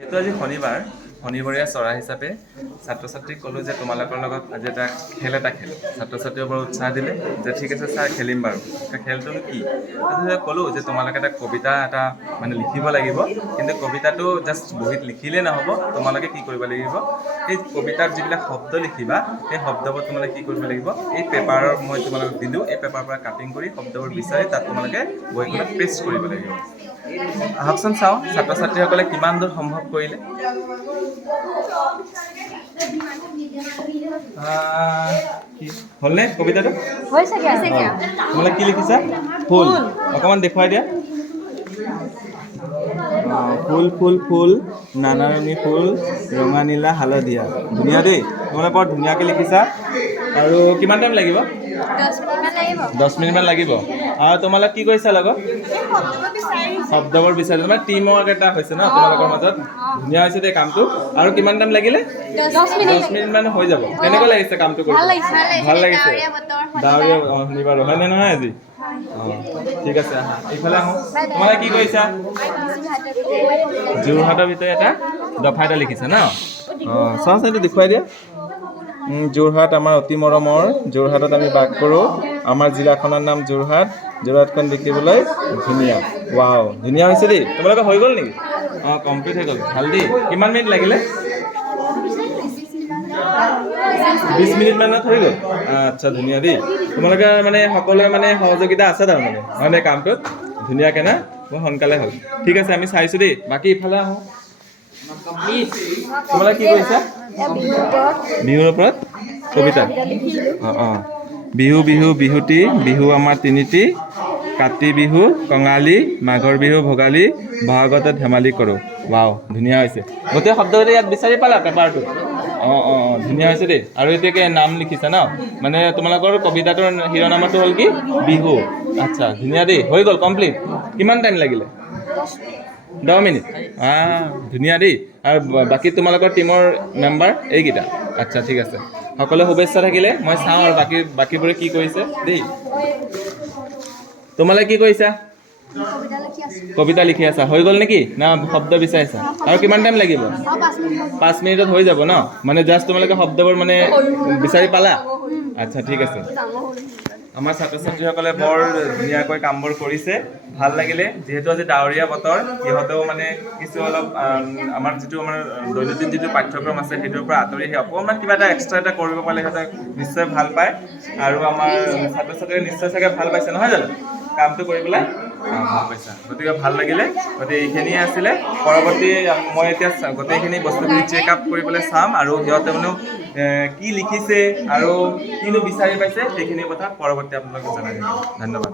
যেহেতু আজি শনিবাৰীয়া চৰা হিচাপে ছাত্ৰ ছাত্ৰীক ক'লোঁ যে তোমালোকৰ লগত আজি এটা খেল ছাত্ৰ ছাত্ৰীয়ে বৰ উৎসাহ দিলে যে ঠিক আছে ছাৰ খেলিম বাৰু খেলটোনো কি তাৰপিছত ক'লোঁ যে তোমালোকে এটা কবিতা এটা মানে লিখিব লাগিব কিন্তু কবিতাটো জাষ্ট বহীত লিখিলেই নহ'ব তোমালোকে কি কৰিব লাগিব এই কবিতাৰ যিবিলাক শব্দ লিখিবা সেই শব্দবোৰ তোমালোকে কি কৰিব লাগিব এই পেপাৰৰ মই তোমালোকক দিলোঁ এই পেপাৰৰ পৰা কাটিং কৰি শব্দবোৰ বিচাৰি তাত তোমালোকে বহীখনত পেষ্ট কৰিব লাগিব আহকচোন চাওঁ ছাত্ৰ ছাত্ৰীসকলে কিমান দূৰ সম্ভৱ কৰিলে হ'লনে কবিতাটো তোমালোকে কি লিখিছা ফুল অকণমান দেখুৱাই দিয়া ফুল ফুল ফুল নানা ৰঙী ফুল ৰঙা নীলা হালধীয়া ধুনীয়া দেই তোমালোকে বৰ ধুনীয়াকৈ লিখিছা আৰু কিমান টাইম লাগিব 10 মিনিটমান লাগিব আৰু তোমালোকে কি কৰিছা লগত শব্দবোৰ বিচাৰি তোমাৰ টিম ৱৰ্ক এটা হৈছে ন তোমালোকৰ মাজত ধুনীয়া হৈছে দেই কামটো আৰু কিমান টাইম লাগিলে 10 মিনিটমান হৈ যাব কেনেকুৱা লাগিছে কামটো কৰি ভাল লাগিছে ডাৱৰীয়া শনিবাৰ হয়নে নহয় আজি ঠিক আছে এইফালে আহোঁ তোমালোকে কি কৰিছা যোৰহাটৰ ভিতৰত এটা দফা এটা লিখিছা ন চাওঁ এইটো দেখুৱাই দিয়া যোৰহাট আমাৰ অতি মৰমৰ যোৰহাটত আমি বাস কৰোঁ আমাৰ জিলাখনৰ নাম যোৰহাটখন দেখিবলৈ ধুনীয়া ৱাও ধুনীয়া হৈছে দেই তোমালোকে হৈ গ'ল নেকি কমপ্লিট হৈ গ'ল ভাল দেই কিমান মিনিট লাগিলে 20 মিনিটমানত হৈ গ'ল আচ্ছা ধুনীয়া দেই তোমালোকে মানে সকলোৱে মানে সহযোগিতা আছে তাৰমানে হয়নে কামটোত ধুনীয়াকৈ না মই সোনকালে হ'ল ঠিক আছে আমি চাইছোঁ দেই বাকী ইফালে আহোঁ তোমালোকে কি কৰিছা বিহুৰ ওপৰত কবিতা বিহু বিহু বিহুতি বিহু আমাৰ তিনিটি কাতি বিহু কঙালী মাঘৰ বিহু ভোগালী বহাগতে ধেমালি কৰোঁ ৱাও ধুনীয়া হৈছে গোটেই শব্দকেইটা ইয়াত বিচাৰি পালা পেপাৰটো ধুনীয়া হৈছে দেই আৰু এতিয়া নাম লিখিছা ন মানে তোমালোকৰ কবিতাটোৰ শিৰোনামটো হ'ল কি বিহু আচ্ছা ধুনীয়া দেই হৈ গ'ল কমপ্লিট কিমান টাইম লাগিলে 10 মিনিট ধুনীয়া দেই আৰু বাকী তোমালোকৰ টিমৰ মেম্বাৰ এইকেইটা আচ্ছা ঠিক আছে সকলো শুভেচ্ছা থাকিলে মই চাওঁ আৰু বাকীবোৰে কি কৰিছে দেই তোমালোকে কি কৰিছা কবিতা লিখি আছা হৈ গ'ল নেকি না শব্দ বিচাৰিছা আৰু কিমান টাইম লাগিব 5 মিনিটত হৈ যাব ন মানে জাষ্ট তোমালোকে শব্দবোৰ মানে বিচাৰি পালা আচ্ছা ঠিক আছে আমাৰ ছাত্ৰ ছাত্ৰীসকলে বৰ ধুনীয়াকৈ কামবোৰ কৰিছে ভাল লাগিলে যিহেতু আজি ডাৱৰীয়া বতৰ সিহঁতেও মানে কিছু অলপ আমাৰ দৈনন্দিন যিটো পাঠ্যক্ৰম আছে সেইটোৰ পৰা আঁতৰি আহি অকণমান কিবা এটা এক্সট্ৰা এটা কৰিব পালে সিহঁতে নিশ্চয় ভাল পায় আৰু আমাৰ ছাত্ৰ ছাত্ৰীয়ে নিশ্চয় চাগে ভাল পাইছে নহয় জানো কামটো কৰি পেলাই ভাল পাইছা গতিকে ভাল লাগিলে গতিকে এইখিনিয়ে আছিলে পৰৱৰ্তী মই এতিয়া গোটেইখিনি বস্তুখিনি চেক আপ কৰিবলৈ চাম আৰু সিহঁতে মানে কি লিখিছে আৰু কিনো বিচাৰি পাইছে সেইখিনি কথা পৰৱৰ্তী আপোনালোকে জনাই দিব ধন্যবাদ